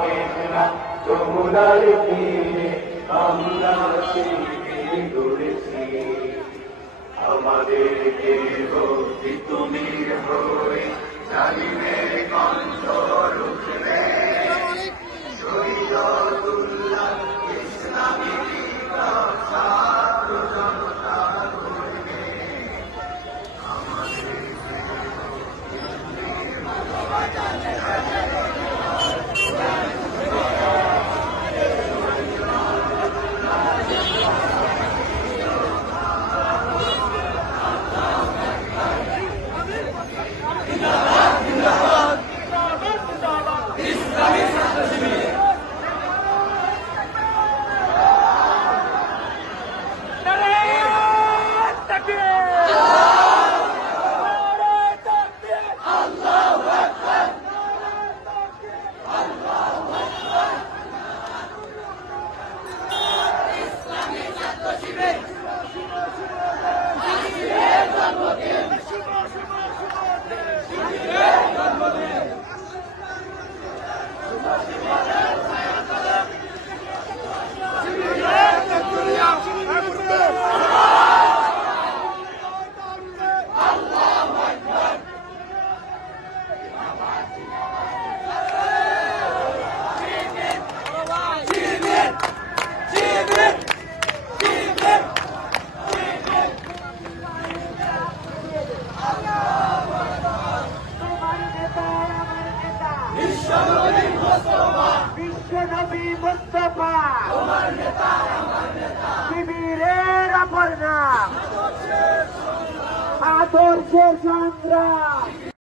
মেঘনা যমুনার তীরে আমরা শিবির গড়েছি। আমাদেরকে ভক্তি তুমি হয়ে জালিমের কণ্ঠ রুখবে। শহীদুল্লাহ ইসলামী বিপ্লব ছাত্র জনতা করবে। বিশ্বনবী মুস্তাফা তোমার নেতা আমার নেতা, শিবিরের অপর নাম আদর্শের সংগ্রাম।